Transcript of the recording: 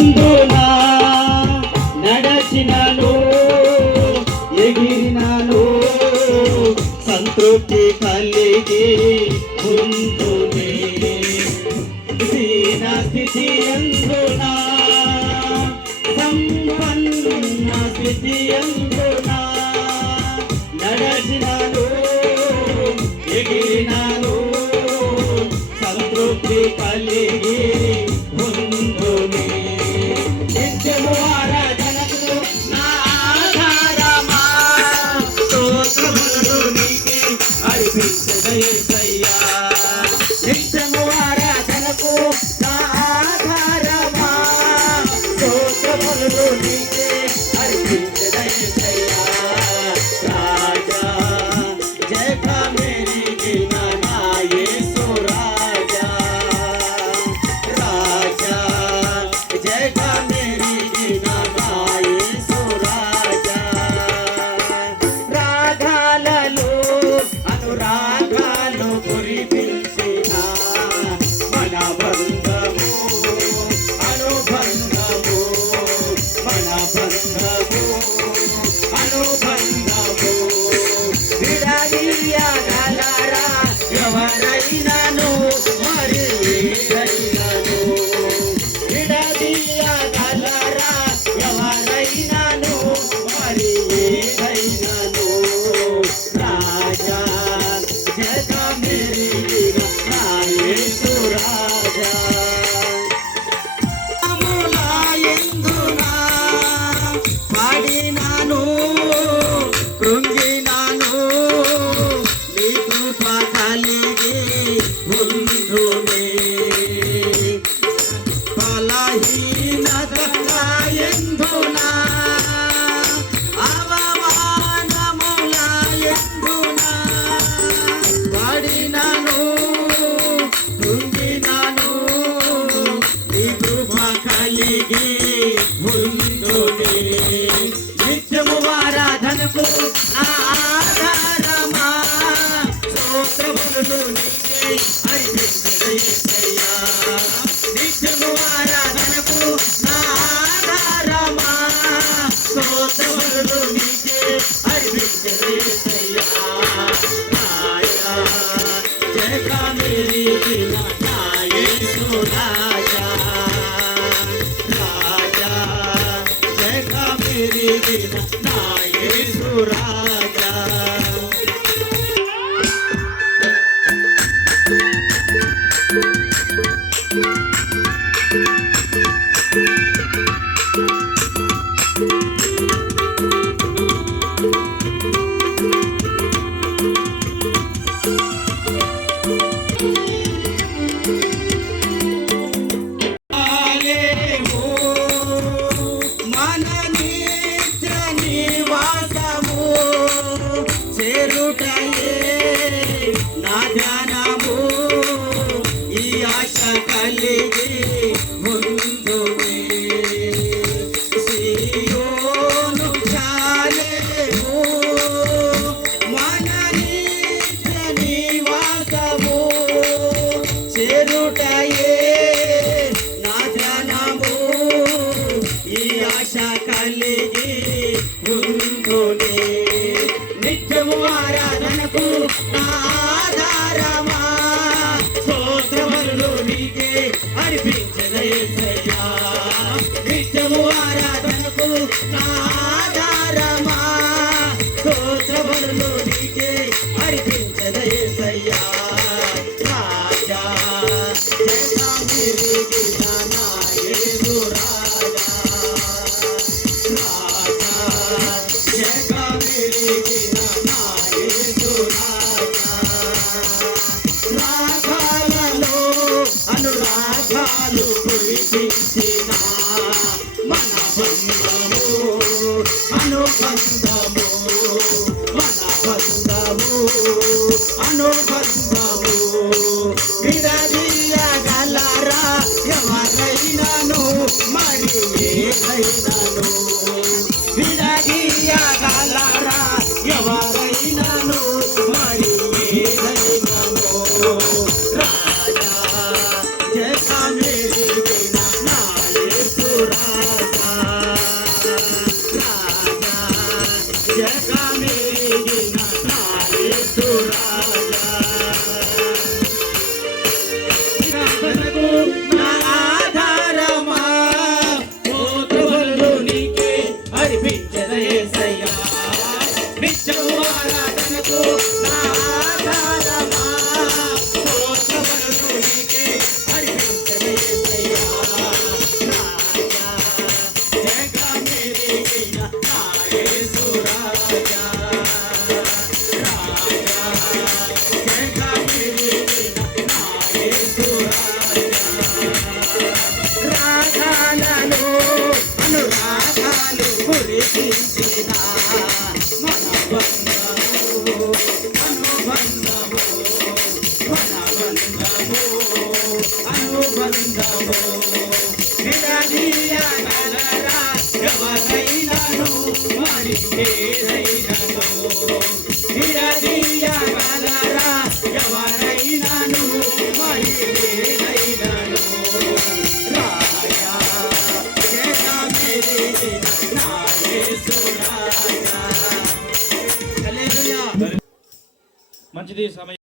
ముందునా నడచినను ఎగిరినాను సంతృప్తి కలిగి ఉందునే దీన స్థితి అందునా సంపన్న స్థితి అందునా నడచినను ఎగిరినాను సంతృప్తి కలిగి ఉందునే నిత్యము ఆరాధనకు నా ఆధారమా స్తోత్రములు నీకే అర్పించెదను యేసయ్యా నిత్యము ఆరాధనకు నా ఆధారమా స్తోత్రములు నీకే అర్పించెదను యేసయ్యా రాజా జయకా మేరీ గినా నా యేసు రాజా రాజా జయకా మేరీ గినా నా యేసు రాజా రాగాలలో అనురాగాలు కురిపించిన మన బంధము అనుబంధము మన బంధము అనుబంధము విడదీయగలరా ఎవరైనాను మరి ఏదైనాను విడదీయగలరా ఎవరైనాను మరి ఏదైనాను రాజా జగా మెరిగిన నా యేసు రాజా అములా ఎందునా పాడినాను కృంగినాను నీ కృప కలిగి ఉందునే బలహీనత ఎందునా అవమానముల ఎందునా పడినాను కృంగినాను నీ కృప కలిగి ఉందునే నిత్యము ఆరాధనకు నా ఆధారమా స్తోత్రములు నీకే అర్పించెదను యేసయ్యా నిత్యము ఆరాధనకు నా ఆధారమా స్తోత్రములు నీకే అర్పించెదను యేసయ్యా రాజా జయకా మేరీ గినా నా యేసు రాజా రాజా జయకా మేరీ గినా నా యేసు రాజా ఆలేము మన నిత్య నివాసము చేరుటయే నా ధ్యానము ఈ ఆశ కలిగి ముందునే సియోను చాలేము మన నిత్య నివాసము చేరుటయే నా ధ్యానము ఈ ఆశ కలిగి ఉందునే నిత్యము ఆరాధనకు నా ఆధారమా స్తోత్రములు నీకే అర్పించెదను యేసయ్యా నిత్యము ఆరాధనకు నా ఆధారమా స్తోత్రములు నీకే అర్పించెదను యేసయ్యా రాజా జయకా మేరీ గినా నా యేసు రాజా రాజా జయకా మేరీ గినా నా యేసు రాజా రాగాలలో అనురాగాలు కురిపించిన మన బంధము అనుబంధము మన బంధము అనుబంధము విడదీయగలరా ఎవరైనాను మరి ఏదైనాను విడదీయగలరా ఎవరైనాను మరి ఏదైనాను రాజా జయకా మేరీ గినా నా యేసు తీయగలరా ఎవరైనాను మరి ఏదైనాను విడదీయగలరా ఎవరైనాను మరి ఏదైనాను రాయా జగమెరిగిన నా యేసు రాజా హల్లెలూయా. మంచిది సమయం.